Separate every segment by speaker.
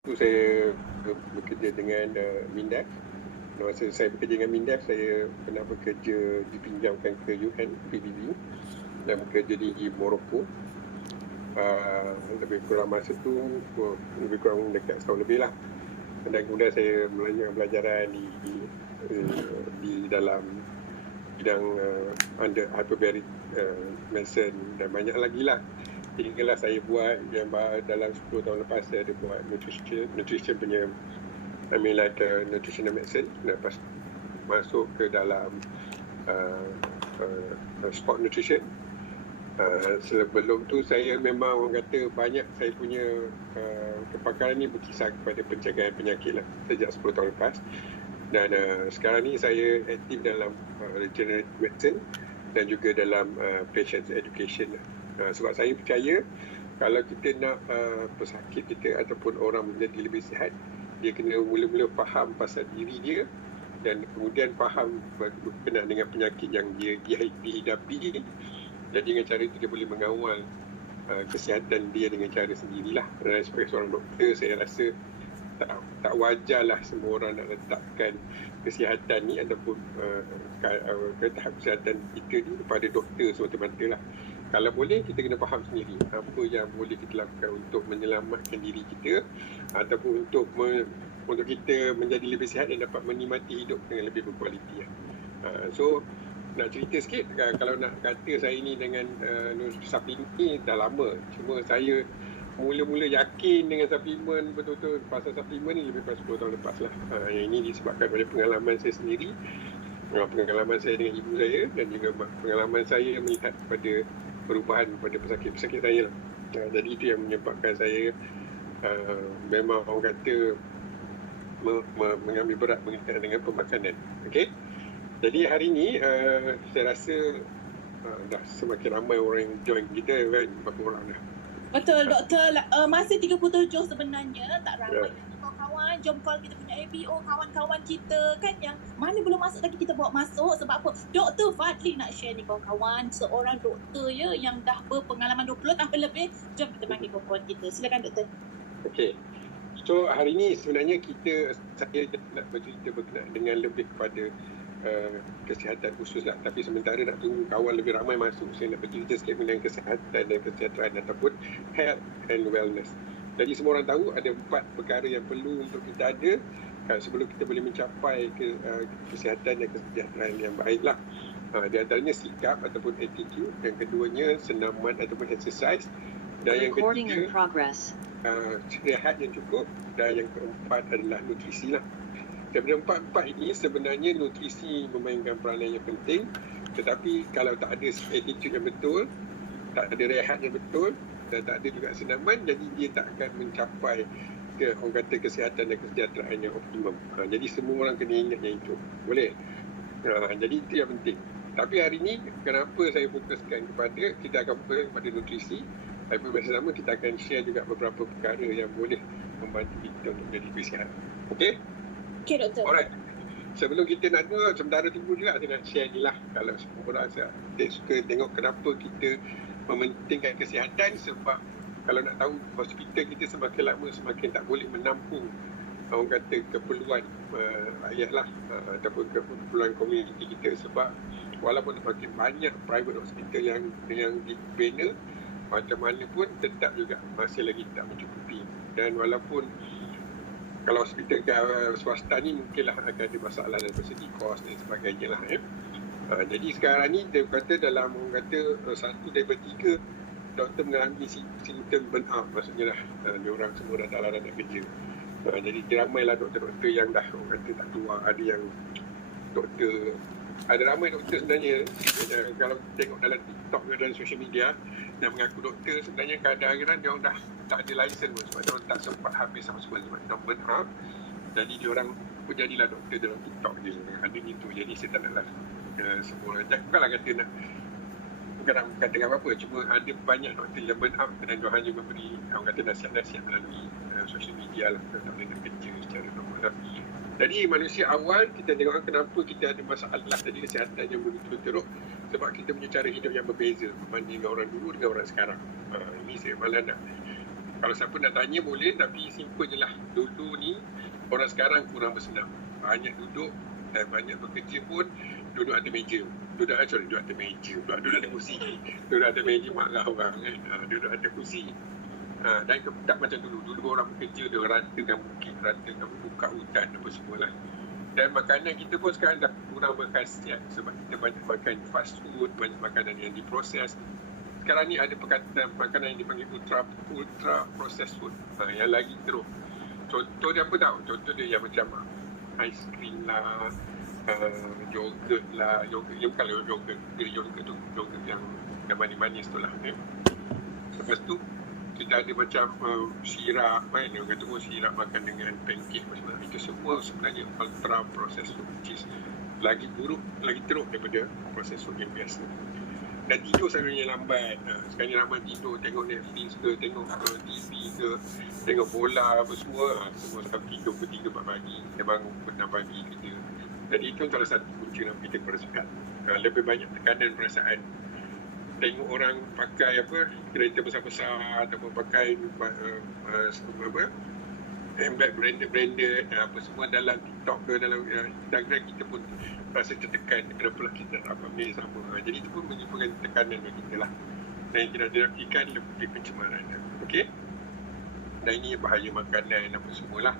Speaker 1: tu saya bekerja dengan uh, Mindef. Masa saya bekerja dengan Mindef, saya pernah bekerja dipinjamkan ke UN, PBB dan bekerja di Morocco. Uh, lebih kurang masa tu oh, lebih kurang dekat setahun lebih lah dan kemudian saya melanjutkan pelajaran di di, uh, di dalam bidang uh, under hyperbaric uh, medicine dan banyak lagi lah hinggalah saya buat yang dalam 10 tahun lepas saya ada buat nutrition nutrition punya I mean like uh, nutritional medicine. Lepas masuk ke dalam uh, uh, sport nutrition. Uh, sebelum tu saya memang orang kata banyak saya punya uh, kepakaran ni berkisar kepada pencegahan penyakit lah sejak 10 tahun lepas. Dan uh, sekarang ni saya aktif dalam uh, regenerative medicine dan juga dalam uh, patient education lah. Uh, sebab saya percaya kalau kita nak uh, pesakit kita ataupun orang menjadi lebih sihat dia kena mula-mula faham pasal diri dia dan kemudian faham berkenaan dengan penyakit yang dia dihidapi jadi dengan cara itu dia boleh mengawal uh, kesihatan dia dengan cara sendirilah. Dan sebagai seorang doktor saya rasa tak, tak wajarlah semua orang nak letakkan kesihatan ni ataupun uh, uh, tahap kesihatan kita ni kepada doktor semata-mata lah. Kalau boleh kita kena faham sendiri apa yang boleh kita lakukan untuk menyelamatkan diri kita ataupun untuk me, untuk kita menjadi lebih sihat dan dapat menikmati hidup dengan lebih berkualiti. Uh, so nak cerita sikit kalau nak kata saya ni dengan uh, suplemen ni dah lama. Cuma saya mula-mula yakin dengan suplemen betul-betul pasal suplemen ni lebih pasal 10 tahun lepas lah. Uh, yang ini disebabkan oleh pengalaman saya sendiri. Uh, pengalaman saya dengan ibu saya dan juga pengalaman saya melihat pada perubahan pada pesakit-pesakit saya lah. jadi itu yang menyebabkan saya uh, memang orang kata me- me- mengambil berat berkaitan dengan pemakanan okay? Jadi hari ini uh, saya rasa uh, dah semakin ramai orang yang join kita kan berapa orang dah.
Speaker 2: Betul doktor uh, masih 37 sebenarnya tak ramai yeah. Kawan-kawan jom call kita punya ABO kawan-kawan kita kan yang mana belum masuk lagi kita bawa masuk sebab apa Doktor Fadli nak share ni kawan-kawan seorang doktor ya yang dah berpengalaman 20 tahun lebih jom kita panggil kawan-kawan kita silakan doktor.
Speaker 1: Okey. So hari ini sebenarnya kita saya nak bercerita berkenaan dengan lebih kepada uh, kesihatan khusus lah. Tapi sementara nak tunggu kawan lebih ramai masuk, saya nak bercerita sikit mengenai kesihatan dan kesejahteraan ataupun health and wellness. Jadi semua orang tahu ada empat perkara yang perlu untuk kita ada uh, sebelum kita boleh mencapai ke, uh, kesihatan dan kesejahteraan yang baik lah. Uh, di antaranya sikap ataupun attitude, yang keduanya senaman ataupun exercise dan yang ketiga uh, rehat yang cukup dan yang keempat adalah nutrisi lah. Daripada empat-empat ini sebenarnya nutrisi memainkan peranan yang penting tetapi kalau tak ada attitude yang betul tak ada rehat yang betul dan tak ada juga senaman jadi dia tak akan mencapai ke orang kata kesihatan dan kesejahteraan yang optimum. Ha, jadi semua orang kena ingat yang itu. Boleh? Ha, jadi itu yang penting. Tapi hari ini kenapa saya fokuskan kepada kita akan fokus kepada nutrisi. Tapi masa sama kita akan share juga beberapa perkara yang boleh membantu kita untuk menjadi lebih sihat. Okey?
Speaker 2: Okey doktor.
Speaker 1: Alright. Sebelum kita nak tu, sementara tunggu juga saya nak share ni lah. Kalau semua orang saya suka tengok kenapa kita mementingkan kesihatan sebab kalau nak tahu hospital kita semakin lama semakin tak boleh menampung orang kata keperluan uh, rakyat lah uh, ataupun keperluan komuniti kita sebab walaupun semakin banyak private hospital yang yang dibina macam mana pun tetap juga masih lagi tak mencukupi dan walaupun kalau hospital uh, swasta ni mungkinlah akan ada masalah dari segi kos dan sebagainya lah ya. Uh, jadi sekarang ni dia kata dalam kata uh, satu daripada tiga doktor mengalami simptom burnout maksudnya lah. Uh, dia orang semua dah larat nak kerja. Uh, jadi ramailah doktor-doktor yang dah orang kata tak keluar. Ada yang doktor ada ramai doktor sebenarnya. Kalau tengok dalam TikTok dan social media yang mengaku doktor sebenarnya kadang-kadang dia orang dah tak ada license pun sebab dia orang tak sempat habis sama semua sebab dia burn out jadi dia orang pun jadilah doktor dalam TikTok je. Ada gitu. Jadi saya tak naklah uh, semua orang bukanlah kata nak bukan nak kata apa-apa cuma ada banyak doktor yang burn out dan dia hanya memberi orang kata nasihat-nasihat melalui uh, social media lah tak boleh kerja secara normal lah. Jadi manusia awal kita tengok kenapa kita ada masalah tadi kesihatan yang begitu teruk sebab kita punya cara hidup yang berbeza berbanding orang dulu dengan orang sekarang. Ha, ini saya malah nak Kalau siapa nak tanya boleh tapi simple je lah. Dulu ni orang sekarang kurang bersenam. Banyak duduk dan banyak bekerja pun duduk atas meja. Duduk ah, sorry, duduk atas meja. Duduk, duduk atas kursi. Duduk atas meja marah orang kan. Ha, duduk atas kursi. Ha, dan ke, tak macam dulu. Dulu orang bekerja dia ratakan bukit, ratakan buka hutan apa semua lah. Dan makanan kita pun sekarang dah kurang berkhasiat sebab kita banyak makan fast food, banyak makanan yang diproses. Sekarang ni ada perkataan makanan yang dipanggil ultra ultra processed food. Ha, yang lagi teruk. Contoh dia apa tau? Contoh dia yang macam ice cream lah, uh, yogurt lah, yogurt, ya bukan yogurt, dia yogurt tu, yogurt yang, yang manis-manis tu lah. Eh. Lepas tu, kita ada macam uh, sirap kan, yang kata oh sirap makan dengan pancake macam mana. Itu semua sebenarnya ultra processed food, which is lagi buruk, lagi teruk daripada processed food yang biasa. Dan tidur selalunya lambat. Ha, sekarang ramai tidur, tengok Netflix ke, tengok uh, TV ke, tengok bola apa semua. Ha, semua sampai tidur pukul 3 4 pagi. Dia bangun pukul 6 pagi kerja. Jadi itu salah satu punca dalam kita perasaan. Lebih banyak tekanan perasaan. Tengok orang pakai apa, kereta besar-besar ataupun pakai uh, uh, apa, handbag branded-branded apa semua dalam TikTok ke dalam uh, Instagram kita pun rasa tertekan kenapa kita tak ambil sama jadi itu pun menyebabkan tekanan bagi kita lah dan yang tidak dirapikan lebih pencemaran okey dan ini bahaya makanan apa semualah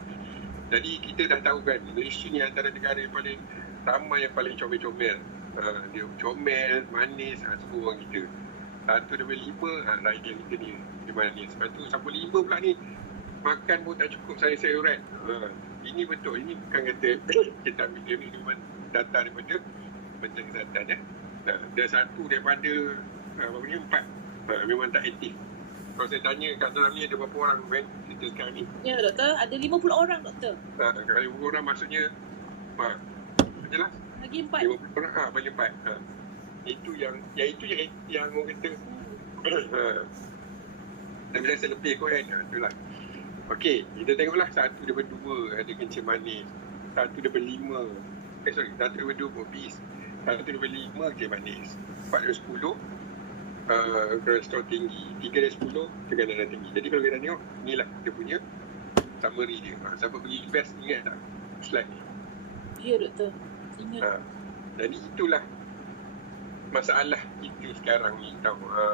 Speaker 1: jadi kita dah tahu kan Malaysia ni antara negara yang paling ramai yang paling comel-comel. Ha, dia comel, manis ha, semua orang kita. Satu daripada lima ha, rakyat kita ni dia manis. Lepas tu siapa lima pula ni makan pun tak cukup saya sayuran ha, ini betul ini bukan kata kita ambil dia minuman data daripada Menteri Kesihatan ya. Nah, dan satu daripada uh, apa ni empat. Uh, memang tak aktif. Kalau saya tanya kat dalam ni ada berapa orang kan kita sekarang ni?
Speaker 2: Ya doktor, ada 50 orang doktor.
Speaker 1: Ha, kalau 50 orang maksudnya ha, jelas.
Speaker 2: Lagi empat.
Speaker 1: 50 orang ha, bagi empat. Ha. Itu yang yang itu yang yang orang kata ha. Dan bila saya lebih kau kan, itulah. Okey, kita tengoklah satu daripada dua ada kencing manis. Satu daripada lima eh sorry, satu daripada dua obese, satu daripada lima dia manis, empat daripada sepuluh uh, kolesterol tinggi, tiga dari sepuluh tekanan darah tinggi. Jadi kalau kita tengok, inilah kita punya summary dia. Ha, siapa pergi best ingat tak slide ni?
Speaker 2: Ya doktor, ingat.
Speaker 1: Ha, jadi itulah masalah kita sekarang ni tahu. Ha,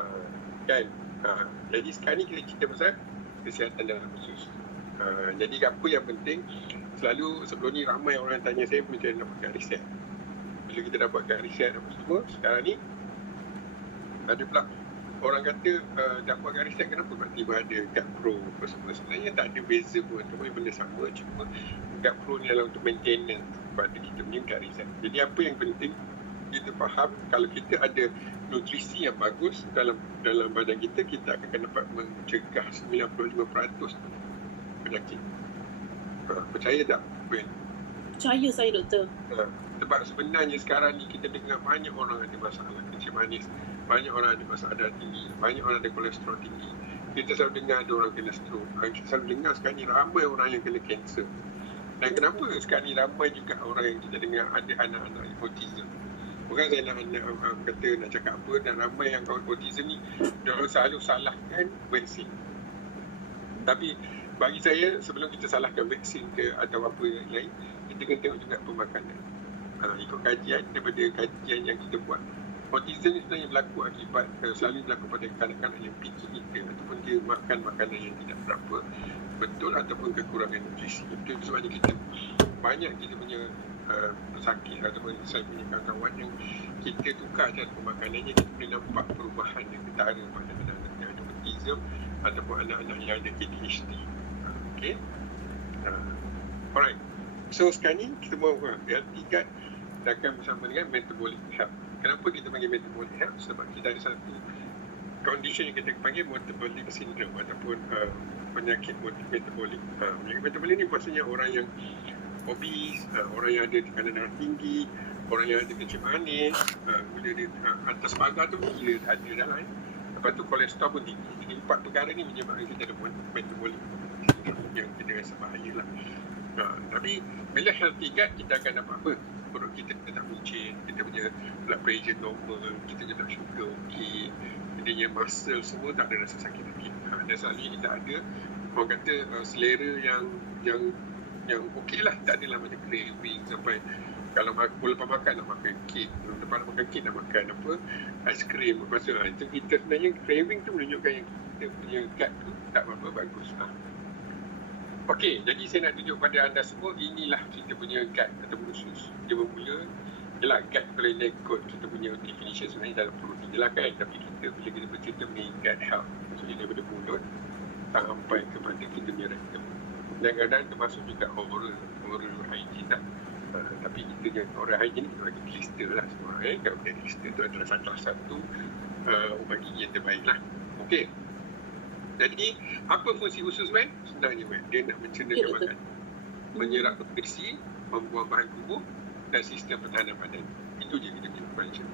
Speaker 1: kan? Ha, jadi sekarang ni kita cerita pasal kesihatan dalam khusus. Ha, jadi apa yang penting selalu sebelum ni ramai orang tanya saya macam mana nak buat riset. Bila kita dah buatkan riset apa semua, sekarang ni ada pula orang kata uh, buatkan riset kenapa tiba-tiba ada GAP Pro apa semua. Sebenarnya tak ada beza pun, cuma benda sama cuma GAP Pro ni adalah untuk maintenance pada kita punya GAP riset. Jadi apa yang penting kita faham kalau kita ada nutrisi yang bagus dalam dalam badan kita kita akan dapat mencegah 95% penyakit percaya tak Ben?
Speaker 2: Percaya saya doktor.
Speaker 1: Ha, sebab sebenarnya sekarang ni kita dengar banyak orang ada masalah kencing manis, banyak orang ada masalah darah tinggi, banyak orang ada kolesterol tinggi. Kita selalu dengar ada orang kena stroke. Kita selalu dengar sekarang ni ramai orang yang kena kanser. Dan kenapa sekarang ni ramai juga orang yang kita dengar ada anak-anak yang autism. Bukan saya nak, nak uh, kata nak cakap apa dan ramai yang kawan autism ni dia selalu salahkan vaksin. Tapi bagi saya sebelum kita salahkan vaksin ke atau apa yang lain kita kena tengok juga pemakanan ha, ikut kajian daripada kajian yang kita buat autism ni sebenarnya berlaku akibat uh, selalu berlaku pada kanak-kanak yang picky eater ataupun dia makan makanan yang tidak berapa betul ataupun kekurangan nutrisi itu sebabnya kita banyak kita punya uh, pesakit ataupun saya punya kawan-kawan yang kita tukar cara pemakanannya kita boleh nampak perubahan yang ketara pada anak-anak yang ada autism ataupun anak-anak yang ada ADHD Okay. Uh, alright. So sekarang ni kita mau uh, healthy gut kita akan bersama dengan metabolic health. Kenapa kita panggil metabolic health? Sebab kita ada satu condition yang kita panggil metabolic syndrome ataupun uh, penyakit metabolic. Uh, penyakit metabolic ni maksudnya orang yang obese, uh, orang yang ada tekanan darah tinggi, orang yang ada kencing manis, uh, bila dia uh, atas pagar tu gila ada dalam. Lepas tu kolesterol pun tinggi. Jadi empat perkara ni menyebabkan kita ada metabolic yang kita rasa bahaya lah. Ha, tapi bila healthy gut kita akan dapat apa? Perut kita tak buncit, kita punya blood pressure normal, kita punya blood sugar okey, kita punya muscle semua tak ada rasa sakit lagi. Ha, dan selalunya kita ada orang kata uh, selera yang yang yang okey lah, tak adalah macam craving sampai kalau aku lepas makan nak makan kek, lepas nak makan kek nak makan apa, aiskrim, apa semua. Ha, itu kita sebenarnya craving tu menunjukkan yang kita punya gut tu tak berapa bagus. Ha. Okey, jadi saya nak tunjuk pada anda semua inilah kita punya gut atau usus. Dia bermula Yelah, gut kalau dia ikut kita punya definition sebenarnya dalam perut ni lah kan. Tapi kita bila kita bercerita mengenai gut health, maksudnya daripada mulut sampai kepada kita punya rectum. Dan kadang termasuk juga oral, oral hygiene lah. Uh, tapi kita yang oral hygiene kita bagi blister lah semua. Eh? Kalau dia blister tu adalah salah satu uh, ubat gigi yang terbaik lah. Okey. Jadi, apa fungsi usus man? Sebenarnya man, dia nak mencernakan
Speaker 2: Ya, betul.
Speaker 1: makan. Menyerap nutrisi, membuang bahan tubuh dan sistem pertahanan badan. Itu je kita punya function.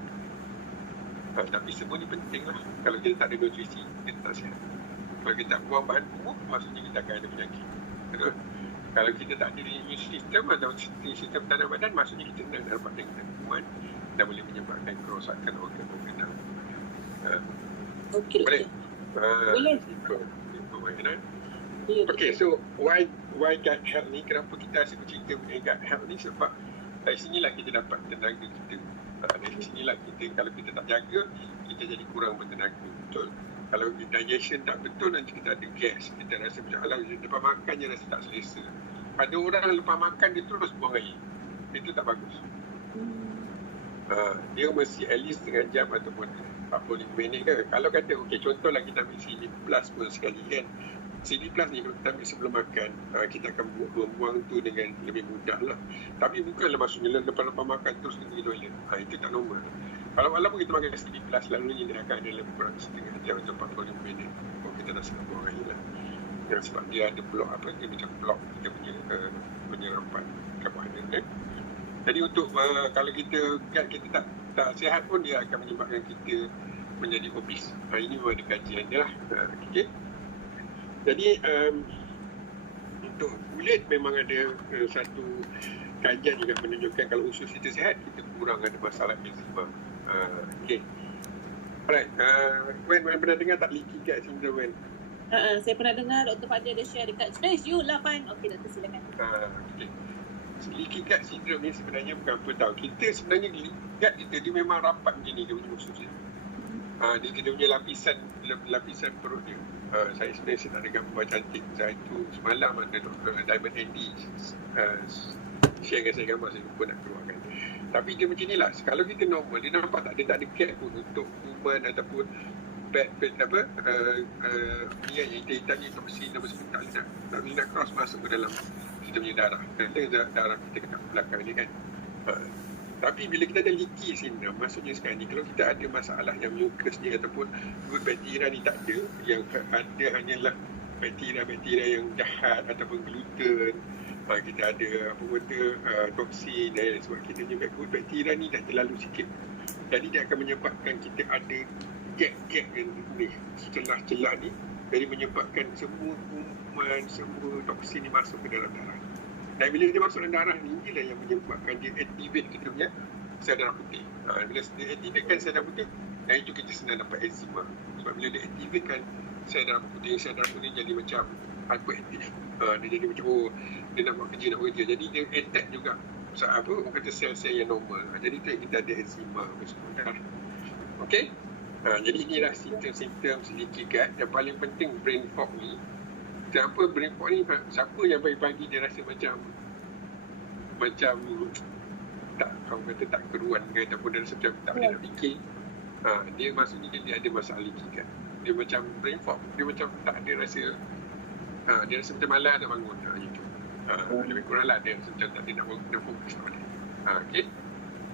Speaker 1: Ha, tapi semua ni penting lah. Kalau kita tak ada nutrisi, kita tak sihat. Kalau kita tak buang bahan tubuh, maksudnya kita akan ada penyakit. Betul? Kalau kita tak ada immune system atau sistem, sistem pertahanan badan, maksudnya kita nak dapat dengan kuman dan boleh menyebabkan kerosakan organ-organ dalam. Ha,
Speaker 2: Okey,
Speaker 1: Boleh.
Speaker 2: doktor. Boleh.
Speaker 1: Ikut, ikut makanan.
Speaker 2: Doktor.
Speaker 1: Okay, so why why gut health ni? Kenapa kita asyik bercerita mengenai gut health ni? Sebab dari sinilah kita dapat tenaga kita. Uh, dari sinilah kita, kalau kita tak jaga, kita jadi kurang bertenaga. Betul? Kalau digestion tak betul, nanti kita ada gas. Kita rasa macam, alah, lepas makan je rasa tak selesa. Ada orang lepas makan, dia terus buang air. Itu tak bagus.
Speaker 2: Hmm.
Speaker 1: Uh, dia mesti at least setengah jam ataupun 45 minit ke. Kalau kata, okey contohlah kita ambil CD plus pun sekali kan. CD plus ni kalau kita ambil sebelum makan, uh, kita akan bu- membuang tu dengan lebih mudah lah. Tapi bukanlah maksudnya lepas-lepas makan terus pergi toilet. Ha, itu tak normal. Kalau walaupun kita makan CD plus, lalunya dia akan ada lebih kurang setengah jam atau 45 minit. Kalau kita dah sedang buang air lah. Dan sebab dia ada blok apa, dia macam blok kita punya uh, penyerapan karbohidrat. Eh? Jadi untuk uh, kalau kita gut kita tak tak sihat pun dia akan menyebabkan kita menjadi obes. Ha, ini ada kajian dia lah. Ha, okay. Jadi um, untuk kulit memang ada uh, satu kajian juga menunjukkan kalau usus kita sihat kita kurang ada masalah eczema. Uh, okay. Alright. Uh, Wen, Wen pernah dengar tak leaky gut syndrome Wen?
Speaker 2: Uh, uh, saya pernah dengar Dr. Fadil ada share dekat Space You lah Fan. Okey, doktor silakan.
Speaker 1: Uh, okay. Leaky gut syndrome ni sebenarnya bukan apa tau. Kita sebenarnya gut kita dia memang rapat macam ni dia punya usus dia. Ha, dia, dia punya lapisan lapisan perut dia. Ha, saya sebenarnya saya tak ada gambar cantik. Saya tu semalam ada Dr. Diamond Andy uh, share dengan saya gambar saya lupa nak keluarkan. Tapi dia macam ni lah. Kalau kita normal, dia nampak tak ada tak ada gap pun untuk kuman ataupun bad bad apa uh, uh, yang hitam-hitam ni toksin apa semua tak boleh nak tak boleh nak cross masuk ke dalam kita punya darah. Kadang darah kita kat belakang ni kan. Ha, tapi bila kita ada leaky syndrome, maksudnya sekarang ni kalau kita ada masalah yang mucus ni ataupun good bacteria ni tak ada, yang ada hanyalah bakteria-bakteria yang jahat ataupun gluten, ha, kita ada apa kata uh, toksin dan sebab kita punya good bacteria ni dah terlalu sikit. Jadi dia akan menyebabkan kita ada gap-gap yang ni, celah-celah ni jadi menyebabkan semua kuman, semua toksin ni masuk ke dalam darah. Dan bila dia masuk dalam darah ni, inilah yang menyebabkan dia activate kita punya sel darah putih. Ha, bila dia activatekan sel darah putih, dan itu kita senang dapat eczema. Sebab bila dia activatekan sel darah putih, sel darah putih jadi macam hyperactive. Ha, dia jadi macam, oh, dia nak buat kerja, nak kerja. Jadi dia attack juga sa- apa, orang kata sel-sel yang normal. Ha, jadi tu kita ada darah. Okay? Ha, jadi inilah simptom-simptom leaky gut. Yang paling penting brain fog ni Kenapa brain fog ni siapa yang pagi-pagi dia rasa macam macam tak orang kata tak keruan ke ataupun dia rasa macam tak boleh nak fikir. Ha, dia maksudnya dia ada masalah leaky gut dia macam brain fog. Dia macam tak ada rasa ha, dia rasa macam malas nak bangun. Ha, itu ha, lebih kurang lah dia rasa macam tak ada nak, nak fokus tak boleh ha, okay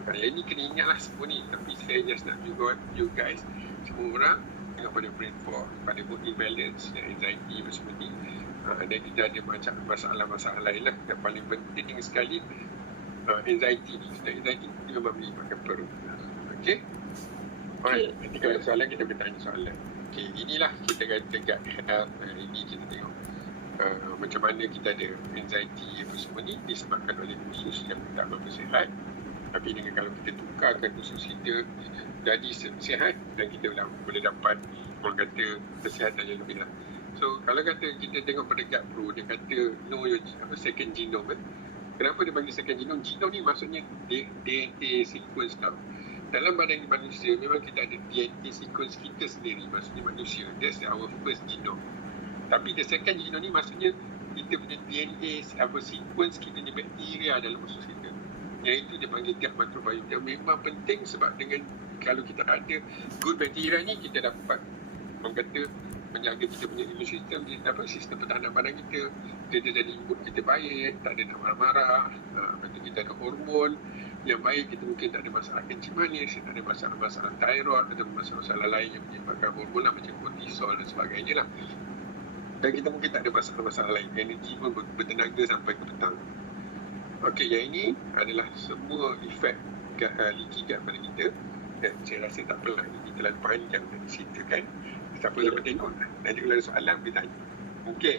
Speaker 1: ha, yang ni kena ingat lah semua ni. Tapi saya just nak juga you guys semua orang tengok pada brain fog pada mood imbalance dan anxiety apa semua ni uh, dan kita ada macam masalah-masalah lain lah. Yang paling penting sekali uh, anxiety ni. Dan anxiety ni memang menyebabkan perut. Okay Alright, nanti kalau ada soalan kita boleh tanya soalan. Okay, inilah kita kata gut health uh, ini kita tengok uh, macam mana kita ada anxiety apa semua ni disebabkan oleh usus yang tak berapa sihat Tapi dengan kalau kita tukarkan usus kita jadi sihat dan kita boleh, dapat orang kata kesihatan yang lebih lah. So kalau kata kita tengok pada gut pro dia kata know your apa, second genome eh. Kenapa dia panggil second genome? Genome ni maksudnya DNA sequence tau. Dalam badan manusia memang kita ada DNA sequence kita sendiri maksudnya manusia. That's our first genome. Tapi the second genome ni maksudnya kita punya DNA apa sequence kita ni bakteria dalam usus kita. Yang itu dia panggil gut microbiome. Yang memang penting sebab dengan kalau kita ada good bacteria ni kita dapat orang kata menjaga kita punya immune system kita dapat sistem pertahanan badan kita. Kita jadi mood kita baik tak ada nak marah-marah ha, lepas tu kita ada hormon yang baik kita mungkin tak ada masalah kencing manis tak ada masalah-masalah thyroid atau masalah-masalah lain yang menyebabkan hormon lah macam kortisol dan sebagainya lah. Dan kita mungkin tak ada masalah-masalah lain. Energi pun bertenaga sampai ke petang Okey, yang ini adalah semua efek leaky gut pada kita. Dan saya rasa tak perlu ini terlalu panjang nak diceritakan siapa okay. dapat tengok dan juga ada soalan boleh tanya. Mungkin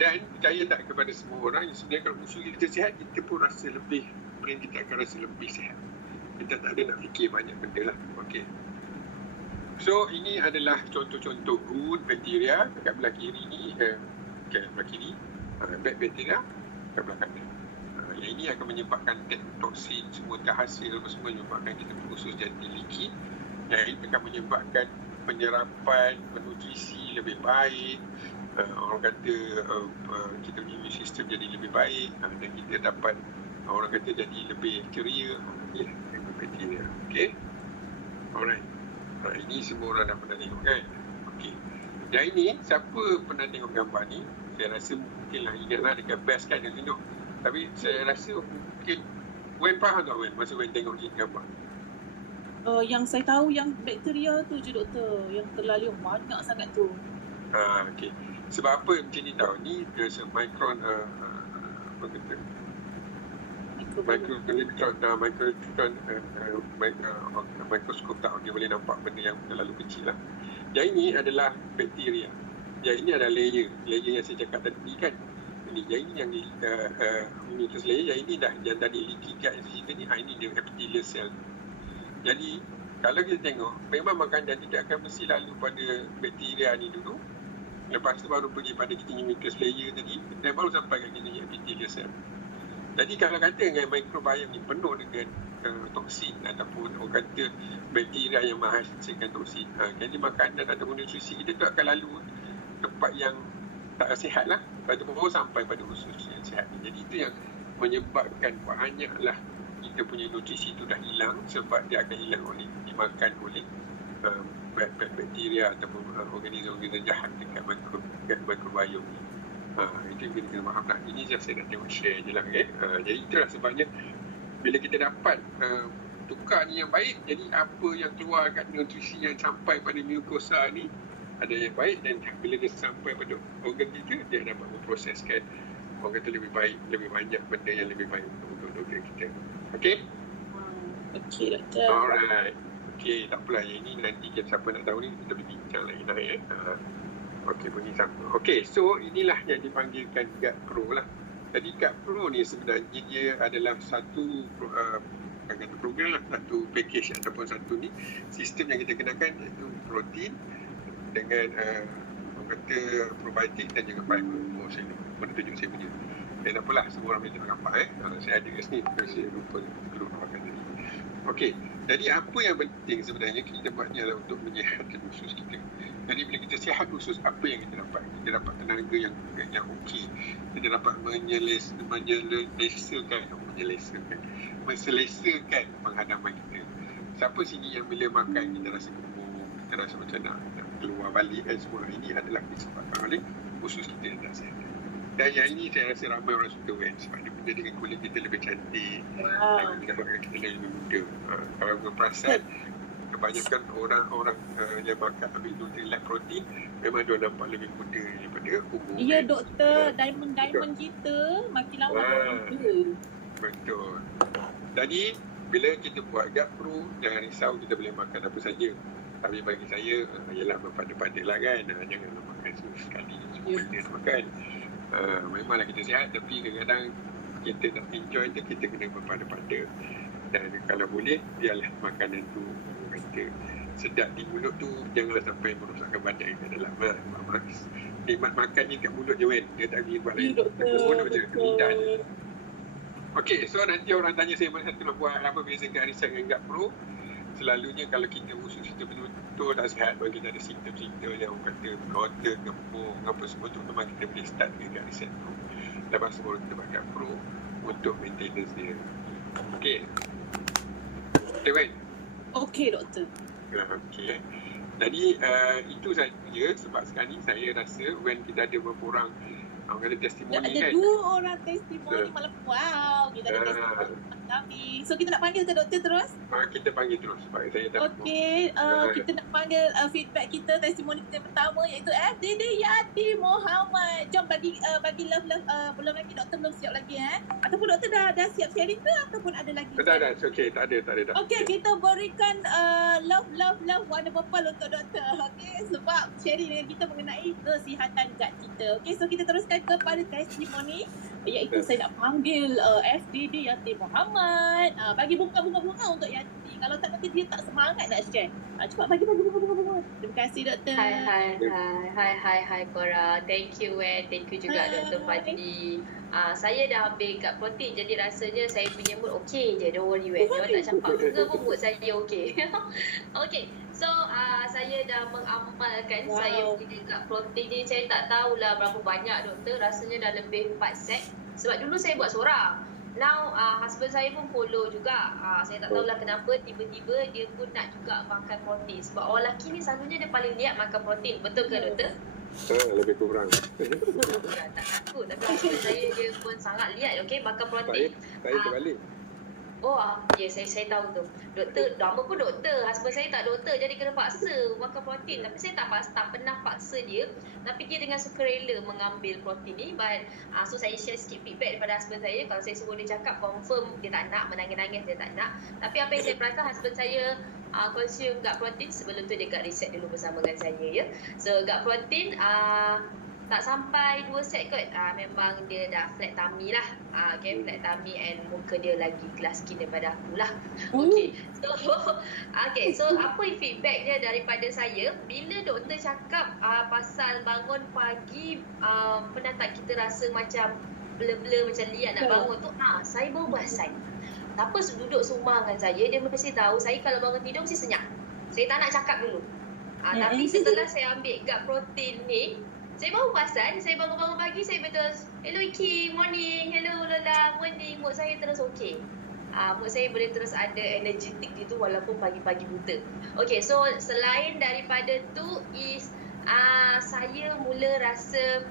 Speaker 1: dan percaya tak kepada semua orang yang sebenarnya kalau usul kita sihat kita pun rasa lebih brain kita akan rasa lebih sihat. Kita tak ada nak fikir banyak benda lah. Okay. so ini adalah contoh-contoh root bacteria dekat belah kiri ni eh, okay, belah kiri. Uh, bad bacteria dekat belah kanan yang ini akan menyebabkan toksin semua terhasil semua menyebabkan kita usus jadi leaky. Ini akan menyebabkan penyerapan nutrisi lebih baik. Uh, orang kata uh, uh, kita punya immune system jadi lebih baik uh, dan kita dapat uh, orang kata jadi lebih ceria. Ya yeah, bacteria okey? Alright. Uh, ini semua orang dah pernah tengok kan? Okey. Dan ini siapa pernah tengok gambar ni? Saya rasa mungkinlah ingatlah dekat best kan dia tunjuk tapi saya rasa mungkin Wen faham tak Wen masa Wen tengok ni gambar?
Speaker 2: Uh, yang saya tahu yang bakteria tu je doktor yang terlalu banyak sangat tu.
Speaker 1: Ah, okay. Sebab apa macam ni tahu? Ni there's a micron uh, apa kata? Uh, uh, uh, uh, mikroskop tak dia boleh nampak benda yang terlalu kecil lah. Yang ini adalah bakteria. Yang ini adalah layer. Layer yang saya cakap tadi kan ni yang ini yang uh, uh, mucus layer yang ini dah yang leaky gut yang ni ha, ini dia epithelial cell. Jadi kalau kita tengok memang makanan tidak akan mesti lalu pada bakteria ni dulu. Lepas tu baru pergi pada kita punya mucus layer tadi dan baru sampai ke kita punya epithelial cell. Jadi kalau kata dengan microbiome ni penuh dengan uh, toksin ataupun orang kata bakteria yang menghasilkan toksin ha, jadi makanan ataupun nutrisi kita tu akan lalu tempat yang tak sihat lah tu baru sampai pada usus yang sihat Jadi itu yang menyebabkan banyaklah kita punya nutrisi itu dah hilang Sebab dia akan hilang oleh dimakan oleh uh, bakteria ataupun uh, organisme-organisme jahat dekat mikro, microbiome ni Ha, itu yang kita faham lah. Ini saya nak tengok share je lah. Eh. Ha, jadi itulah sebabnya bila kita dapat uh, tukar ni yang baik, jadi apa yang keluar kat nutrisi yang sampai pada mucosa ni, ada yang baik dan bila dia sampai pada organ kita dia dapat memproseskan orang kata lebih baik lebih banyak benda yang lebih baik untuk organ kita. Okey?
Speaker 2: Okey doktor.
Speaker 1: Alright. Okey tak apalah. Yang ini nanti kita siapa nak tahu ni kita berbincang lagi dah ya uh, okey bunyi sama. Okey so inilah yang dipanggilkan gut pro lah. Jadi gut pro ni sebenarnya dia adalah satu uh, program lah, satu package ataupun satu ni sistem yang kita kenakan iaitu protein dengan uh, orang kata probiotik dan juga fiber. Oh, saya lupa tunjuk saya punya. Eh, tak apalah, semua orang boleh tengok gambar eh. Uh, saya ada kat sini, tapi saya lupa dulu nampak tadi. Okey, jadi apa yang penting sebenarnya kita buat ni adalah untuk menyihatkan usus kita. Jadi bila kita sihat usus, apa yang kita dapat? Kita dapat tenaga yang yang okey. Kita dapat menyeles, menyelesakan, menyelesakan, menyelesakan penghadapan kita. Siapa sini yang bila makan kita rasa kumpul, kita rasa macam nak, nak keluar balik kan semua ini adalah disebabkan oleh khusus kita yang tak sihat. Dan yang ini saya rasa ramai orang suka kan sebab dia benda dengan kulit kita lebih cantik wow. dan menyebabkan kita lebih muda. Ha, kalau kita perasan kebanyakan orang-orang uh, yang makan ambil Nutrilite protein memang dia nampak lebih muda daripada umur.
Speaker 2: Kan. doktor, ha. diamond-diamond kita makin lama makin muda.
Speaker 1: Betul. Jadi bila kita buat gut pro jangan risau kita boleh makan apa saja tapi bagi saya ialah berpada-pada lah kan. Jangan makan semua sekali semua yeah. benda makan uh, memanglah kita sihat tapi kadang-kadang kita nak enjoy je kita kena berpada-pada dan kalau boleh biarlah makanan tu kata sedap di mulut tu janganlah sampai merosakkan badan kat dalam ha. nikmat makan ni kat mulut je kan. Dia tak boleh buat lain. Mulut je. lidah je. Okey, so nanti orang tanya saya mana satu nak buat apa beza dengan Arisan dengan Gap Pro selalunya kalau kita usus kita betul-betul tak sihat bagi kita ada simptom-simptom yang orang kata bloated, gembung apa semua tu memang kita boleh start dengan Arisan Pro lepas tu baru kita pakai Pro untuk maintenance dia Okey Okay, kan?
Speaker 2: Okey, doktor.
Speaker 1: Okey. Jadi uh, itu saja sebab sekarang ni saya rasa when kita ada beberapa orang orang kata testimoni
Speaker 2: ada
Speaker 1: kan.
Speaker 2: Ada dua orang testimoni
Speaker 1: So-
Speaker 2: malam wow. Kita ada
Speaker 1: Ah.
Speaker 2: testimoni kami. So kita nak panggil ke doktor terus?
Speaker 1: Uh, kita panggil terus sebab saya tak
Speaker 2: Okey, uh,
Speaker 1: Ah.
Speaker 2: kita nak panggil uh, feedback kita, testimoni kita yang pertama iaitu FDD Yati Muhammad. Jom bagi uh, bagi love love uh, belum lagi doktor belum siap lagi eh. Ataupun doktor dah dah siap sharing ke ataupun ada lagi?
Speaker 1: Tak ada, okay. Tak ada, tak ada. Tak.
Speaker 2: Okey, kita berikan uh, love love love warna purple untuk doktor. Okey, sebab sharing dengan kita mengenai kesihatan gut kita. Okey, so kita teruskan kepada testimoni iaitu saya nak panggil uh, FDD Yati Muhammad. Uh, bagi bunga-bunga-bunga untuk Yati. Kalau tak nanti dia tak semangat nak share. Uh, cepat bagi bagi bunga-bunga. Terima kasih doktor.
Speaker 3: Hai hai hai hai hai hai Cora. Thank you eh. Thank you juga
Speaker 2: Hai.
Speaker 3: Dr. Fadli. Ah saya dah ambil kat protein jadi rasanya saya punya mood okey je. Don't worry eh. Jangan tak campak bunga pun mood saya okey. okey. So ah saya dah mengamalkan
Speaker 2: Wow.
Speaker 3: saya punya kat protein ni saya tak tahulah berapa banyak doktor. Rasanya dah lebih 4 set. Sebab dulu saya buat seorang. Now uh, husband saya pun follow juga. Uh, saya tak tahulah kenapa tiba-tiba dia pun nak juga makan protein. Sebab orang lelaki ni selalunya dia paling liat makan protein. Betul ke doktor?
Speaker 1: Ha, lebih kurang.
Speaker 3: Tak takut. Tapi husband saya dia pun sangat liat okay, makan
Speaker 1: Saya,
Speaker 3: protein.
Speaker 1: saya terbalik.
Speaker 3: Oh, ah, ya saya saya tahu tu. Doktor, nama pun doktor. Husband saya tak doktor jadi kena paksa makan protein. Tapi saya tak pas, tak pernah paksa dia. Tapi dia dengan sukarela mengambil protein ni. But, uh, so saya share sikit feedback daripada husband saya. Kalau saya suruh dia cakap, confirm dia tak nak. Menangis-nangis dia tak nak. Tapi apa yang saya perasan, husband saya uh, consume gut protein. Sebelum tu dia gut reset dulu bersama dengan saya. ya. So, gut protein... Uh, tak sampai dua set kot. Ah memang dia dah flat tummy lah. Ah okay, flat tummy and muka dia lagi glass skin daripada aku lah. Okay. So okay, so apa feedback dia daripada saya? Bila doktor cakap ah pasal bangun pagi ah, pernah tak kita rasa macam blur-blur macam liat nak bangun tu? Ah, saya baru perasan. Apa duduk rumah dengan saya, dia mesti tahu saya kalau bangun tidur mesti senyap. Saya tak nak cakap dulu.
Speaker 2: Ya,
Speaker 3: tapi setelah saya ambil gut protein ni, saya baru perasan, saya bangun-bangun pagi, saya betul, hello Iki, morning, hello Lola, morning, mood saya terus okey. Ah, mood saya boleh terus ada energetic gitu walaupun pagi-pagi buta. Okay, so selain daripada tu is ah saya mula rasa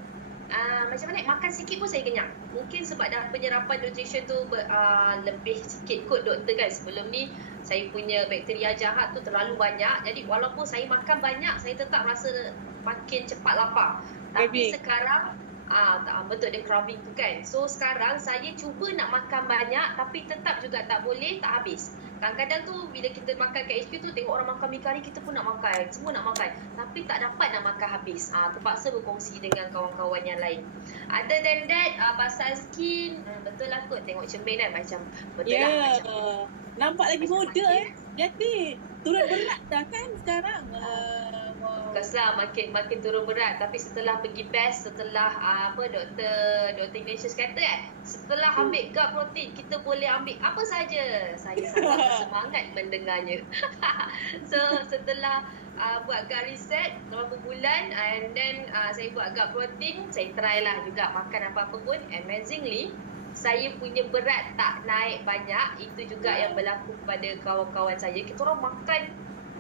Speaker 3: ah macam mana makan sikit pun saya kenyang. Mungkin sebab dah penyerapan nutrition tu ber, ah, lebih sikit kot doktor kan. Sebelum ni saya punya bakteria jahat tu terlalu banyak. Jadi walaupun saya makan banyak, saya tetap rasa makin cepat lapar. Tapi
Speaker 2: Craving.
Speaker 3: sekarang ah tak betul dia craving tu kan. So sekarang saya cuba nak makan banyak tapi tetap juga tak boleh tak habis. Kadang-kadang tu bila kita makan kat HQ tu tengok orang makan mi kari kita pun nak makan. Semua nak makan. Tapi tak dapat nak makan habis. Ah terpaksa berkongsi dengan kawan-kawan yang lain. Other than that ah, pasal skin hmm, betul lah kot tengok cermin kan macam betul
Speaker 2: Ya.
Speaker 3: lah
Speaker 2: Yeah.
Speaker 3: macam
Speaker 2: Nampak lagi
Speaker 3: macam
Speaker 2: muda eh. Jadi turun berat dah kan sekarang. Uh,
Speaker 3: Keslah makin makin turun berat. Tapi setelah pergi PES setelah uh, apa doktor doktor Ignatius kata eh setelah
Speaker 1: Hmm.
Speaker 3: ambil gut protein kita boleh ambil apa saja. Saya sangat bersemangat mendengarnya. So setelah uh, buat gut reset beberapa bulan and then uh, saya buat gut protein saya try lah juga makan apa-apa pun. Amazingly saya punya berat tak naik banyak. Itu juga yang berlaku kepada kawan-kawan saya. Kita orang makan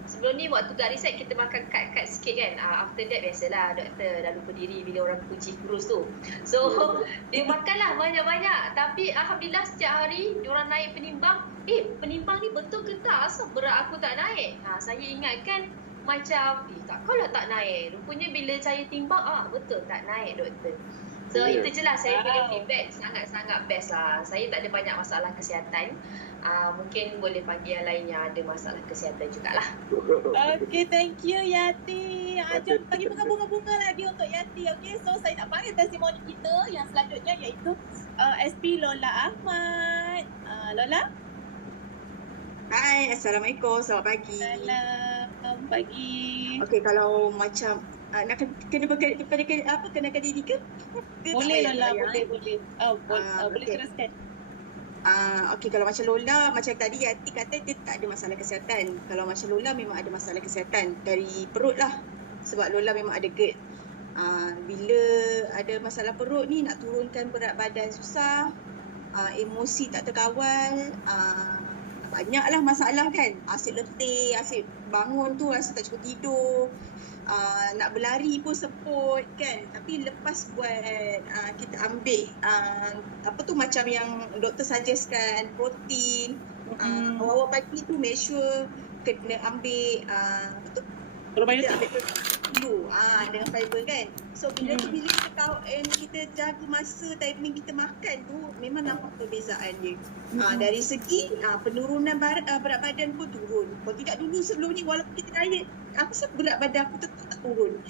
Speaker 3: Sebelum ni waktu kat reset kita makan cut-cut sikit kan. Uh, after that biasalah doktor dah lupa diri bila orang puji kurus tu. So dia makanlah banyak-banyak. Tapi Alhamdulillah setiap hari diorang naik penimbang. Eh penimbang ni betul ke tak? Asal berat aku tak naik? Ha, saya ingatkan macam eh takkanlah tak naik. Rupanya bila saya timbang ah betul tak naik doktor. So
Speaker 1: Ya.
Speaker 3: itu je lah saya punya feedback sangat-sangat best lah. Saya tak ada banyak masalah kesihatan. Uh, mungkin boleh panggil yang lain yang ada masalah kesihatan jugalah.
Speaker 2: Okay, thank you Yati. Ah, jom bagi bunga-bunga-bunga lagi untuk Yati. Okay, so saya nak panggil testimoni kita yang selanjutnya iaitu uh, SP Lola Ahmad. Uh, Lola,
Speaker 4: Hai, Assalamualaikum. Selamat pagi.
Speaker 2: salam pagi.
Speaker 4: Okey, kalau macam uh, nak kena kena berkait kepada ke, apa kenakan diri ke? Ke tak
Speaker 2: Boleh
Speaker 4: payah
Speaker 2: Lola,
Speaker 4: bayar,
Speaker 2: boleh,
Speaker 4: eh?
Speaker 2: boleh. Oh, boleh,
Speaker 4: Ah,
Speaker 2: uh, boleh
Speaker 4: okey.
Speaker 2: teruskan.
Speaker 4: Ah, okey kalau macam Lola macam tadi Yati kata dia tak ada masalah kesihatan. Kalau macam Lola memang ada masalah kesihatan dari perut lah. Sebab Lola memang ada GERD. Ah, bila ada masalah perut ni nak turunkan berat badan susah, ah, emosi tak terkawal, ah, banyaklah masalah kan. Asyik letih, asyik bangun tu rasa tak cukup tidur. Uh, nak berlari pun seput kan tapi lepas buat uh, kita ambil uh, apa tu macam yang doktor suggestkan protein uh,
Speaker 2: Mm-mm.
Speaker 4: awal-awal pagi tu make sure kena ambil uh, apa tu
Speaker 2: Probiotik.
Speaker 4: kita ambil protein dulu ah dengan fiber kan so bila tu
Speaker 2: Hmm.
Speaker 4: bila kita tahu and kita jaga masa timing kita makan tu memang nampak perbezaan dia Ah, dari segi ah, penurunan bar, ah, berat badan pun turun. Kalau tidak dulu sebelum ni walaupun kita diet, aku rasa berat badan aku tetap tak turun.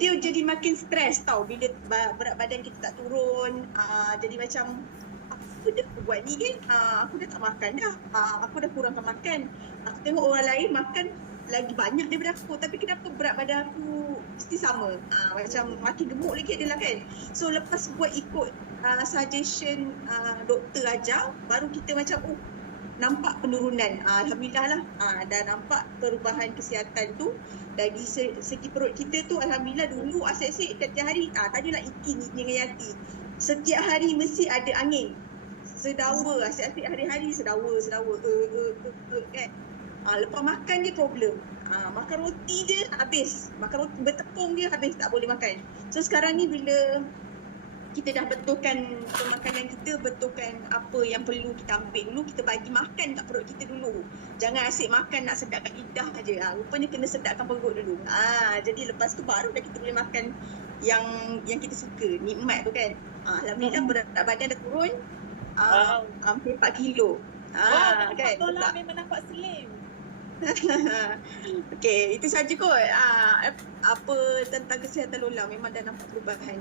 Speaker 4: Dia jadi makin stres tau bila berat badan kita tak turun. Ah, jadi macam apa dah aku buat ni kan? Ah, aku dah tak makan dah. Ah, aku dah kurangkan makan. Aku tengok orang lain makan lagi banyak daripada aku. Tapi kenapa berat badan aku mesti sama? Ah, macam makin gemuk lagi adalah kan. So lepas buat ikut uh, suggestion uh, doktor ajar baru kita macam oh nampak penurunan. Uh, alhamdulillah lah. Uh, dah nampak perubahan kesihatan tu. Dari se- segi perut kita tu alhamdulillah dulu asyik-asyik setiap hari ah tadilah Iki ni dengan Yati setiap hari mesti ada angin. Sedawa asyik-asyik hari-hari sedawa sedawa uh, uh, uh, uh, kan Ah, lepas makan je problem. Ah, makan roti je habis. Makan roti bertepung je habis tak boleh makan. So sekarang ni bila kita dah betulkan pemakanan kita, betulkan apa yang perlu kita ambil dulu, kita bagi makan kat perut kita dulu. Jangan asyik makan nak sedapkan lidah aja. Ah, rupanya kena sedapkan perut dulu. Ah, jadi lepas tu baru dah kita boleh makan yang yang kita suka, nikmat tu kan. Ah, alhamdulillah
Speaker 2: Mm-mm.
Speaker 4: berat badan dah turun.
Speaker 2: Wow.
Speaker 4: Ah, hampir 4 kilo. Ah,
Speaker 2: nampak
Speaker 4: kan.
Speaker 2: Lola
Speaker 4: Tak-
Speaker 2: memang nampak slim.
Speaker 4: Okey, itu saja kot. Ah, apa tentang kesihatan Lola memang dah nampak perubahan.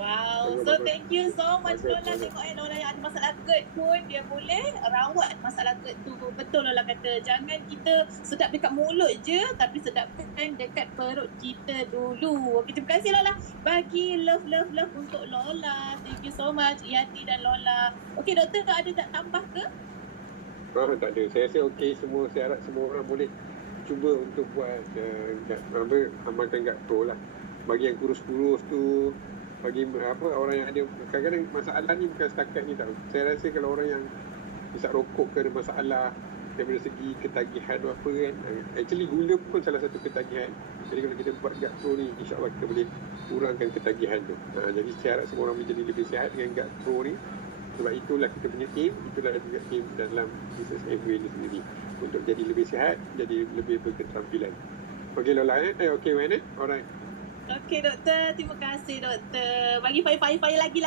Speaker 2: Wow. So thank you so much Lola tengok eh Lola yang ada masalah GERD pun dia boleh rawat masalah GERD tu. Betul Lola kata jangan kita sedap dekat mulut je tapi sedapkan dekat perut kita dulu. Okey terima kasih Lola bagi love love love untuk Lola. Thank you so much Yati dan Lola. Okey doktor ada tak tambah ke?
Speaker 1: Oh, tak ada. Saya rasa okey semua. Saya harap semua orang boleh cuba untuk buat uh, apa, amalkan kat pro lah. Bagi yang kurus-kurus tu, bagi apa orang yang ada kadang-kadang masalah ni bukan setakat ni tau. Saya rasa kalau orang yang hisap rokok ke ada masalah daripada segi ketagihan apa kan. Uh, Actually gula pun salah satu ketagihan. Jadi kalau kita buat gut pro ni, insyaAllah kita boleh kurangkan ketagihan tu. Uh, jadi saya harap semua orang menjadi lebih sihat dengan gut pro ni. Sebab itulah kita punya aim, itulah juga aim dalam business FW ni sendiri. Untuk jadi lebih sihat, jadi lebih berketerampilan. Okey Lola eh? Eh okey Wen eh? Alright.
Speaker 2: Okey doktor, terima kasih doktor. Bagi fire-fire lagi lah